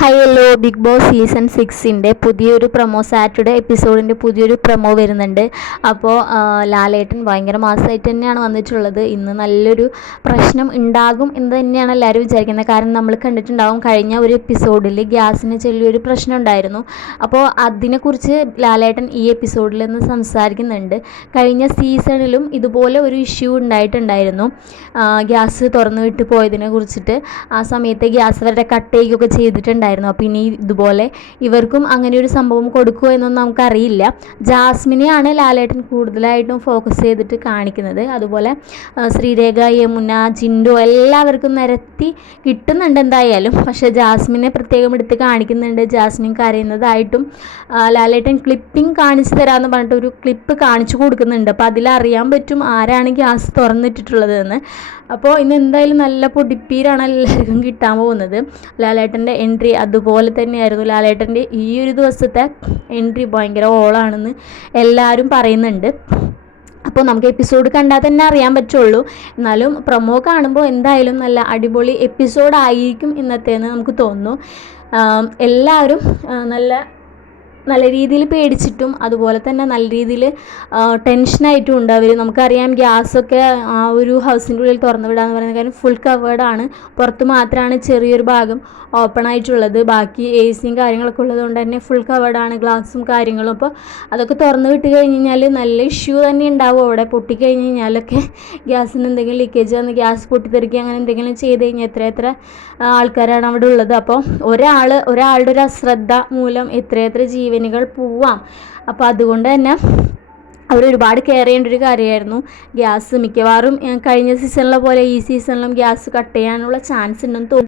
Hi hello Big Boss season സിക്സിന്റെ പുതിയൊരു promo Saturday എപ്പിസോഡിന്റെ പുതിയൊരു promo വരുന്നുണ്ട്. അപ്പോൾ ലാലേട്ടൻ ഭയങ്കര മാസമായിട്ട് തന്നെയാണ് വന്നിട്ടുള്ളത്. ഇന്ന് നല്ലൊരു പ്രശ്നം ഉണ്ടാകും എന്ന് തന്നെയാണ് എല്ലാവരും വിചാരിക്കുന്നത്. കാരണം നമ്മൾ കണ്ടിട്ടുണ്ടാവും കഴിഞ്ഞ ഒരു എപ്പിസോഡിൽ ഗ്യാസിന് ചൊല്ലിയൊരു പ്രശ്നം ഉണ്ടായിരുന്നു. അപ്പോൾ അതിനെക്കുറിച്ച് ലാലേട്ടൻ ഈ എപ്പിസോഡിൽ നിന്ന് സംസാരിക്കുന്നുണ്ട്. കഴിഞ്ഞ സീസണിലും ഇതുപോലെ ഒരു ഇഷ്യൂ ഉണ്ടായിട്ടുണ്ടായിരുന്നു. ഗ്യാസ് തുറന്നു വിട്ട് പോയതിനെ കുറിച്ചിട്ട്. ആ സമയത്ത് ഗ്യാസ് അവരുടെ കട്ട് ചെയ്യുകയൊക്കെ ചെയ്തിട്ടുണ്ടായിരുന്നു. അപ്പോൾ ഇനി ഇതുപോലെ ഇവർക്കും അങ്ങനെ ഒരു സംഭവം കൊടുക്കുമോ എന്നൊന്നും നമുക്കറിയില്ല. ജാസ്മിനെയാണ് ലാലേട്ടൻ കൂടുതലായിട്ടും ഫോക്കസ് ചെയ്തിട്ട് കാണിക്കുന്നത്. അതുപോലെ ശ്രീരേഖ യമുന ജിൻഡു എല്ലാവർക്കും നിരത്തി കിട്ടുന്നുണ്ട് എന്തായാലും. പക്ഷേ ജാസ്മിനെ പ്രത്യേകം എടുത്ത് കാണിക്കുന്നുണ്ട്. ജാസ്മിൻ കരയുന്നതായിട്ടും ലാലേട്ടൻ ക്ലിപ്പിംഗ് കാണിച്ചു തരാമെന്ന് പറഞ്ഞിട്ട് ഒരു ക്ലിപ്പ് കാണിച്ചു കൊടുക്കുന്നുണ്ട്. അപ്പോൾ അതിലറിയാൻ പറ്റും ആരാണ് ഗ്യാസ് തുറന്നിട്ടിട്ടുള്ളതെന്ന്. അപ്പോൾ ഇന്ന് എന്തായാലും നല്ല പൊടിപ്പീരാണ് എല്ലാവർക്കും കിട്ടാൻ പോകുന്നത്. ലാലേട്ടന്റെ എൻട്രി അതുപോലെ തന്നെയായിരുന്നു ലാലേട്ടന്റെ ഈ ഒരു ദിവസത്തെ എൻട്രി ഭയങ്കര ഓളാണെന്ന് എല്ലാവരും പറയുന്നുണ്ട്. അപ്പോൾ നമുക്ക് എപ്പിസോഡ് കണ്ടാൽ തന്നെ അറിയാൻ പറ്റുള്ളൂ. എന്നാലും പ്രൊമോ കാണുമ്പോൾ എന്തായാലും നല്ല അടിപൊളി എപ്പിസോഡായിരിക്കും ഇന്നത്തേന്ന് നമുക്ക് തോന്നുന്നു. എല്ലാവരും നല്ല നല്ല രീതിയിൽ പേടിച്ചിട്ടും അതുപോലെ തന്നെ നല്ല രീതിയിൽ ടെൻഷനായിട്ടും ഉണ്ട്. നമുക്കറിയാം ഗ്യാസൊക്കെ ആ ഒരു ഹൗസിന്റെ ഉള്ളിൽ തുറന്നു വിടാന്ന് പറയുന്നത് കാര്യം ഫുൾ കവേർഡാണ് പുറത്ത് മാത്രമാണ് ചെറിയൊരു ഭാഗം ഓപ്പൺ ആയിട്ടുള്ളത്. ബാക്കി എ സിയും കാര്യങ്ങളൊക്കെ ഉള്ളതുകൊണ്ട് തന്നെ ഫുൾ കവേർഡാണ് ഗ്ലാസും കാര്യങ്ങളും. അപ്പോൾ അതൊക്കെ തുറന്നു വിട്ട് കഴിഞ്ഞ് കഴിഞ്ഞാൽ നല്ല ഇഷ്യൂ തന്നെ ഉണ്ടാവും. അവിടെ പൊട്ടിക്കഴിഞ്ഞ് കഴിഞ്ഞാലൊക്കെ ഗ്യാസിന് എന്തെങ്കിലും ലീക്കേജ് വന്ന് ഗ്യാസ് പൊട്ടിത്തെറിക്കുക അങ്ങനെ എന്തെങ്കിലും ചെയ്ത് കഴിഞ്ഞാൽ എത്ര എത്ര ആൾക്കാരാണ് അവിടെ ഉള്ളത്. അപ്പോൾ ഒരാൾ ഒരാളുടെ ഒരു അശ്രദ്ധ മൂലം എത്രയെത്ര ജീവനുകൾ പോവാം. അപ്പോൾ അതുകൊണ്ട് തന്നെ അവർ ഒരുപാട് കെയർ ചെയ്യേണ്ട ഒരു കാര്യമായിരുന്നു. ഗ്യാസ് മിക്കവാറും കഴിഞ്ഞ സീസണിലെ പോലെ ഈ സീസണിലും ഗ്യാസ് കട്ട് ചെയ്യാനുള്ള ചാൻസ് ഉണ്ടെന്ന് തോന്നുന്നു.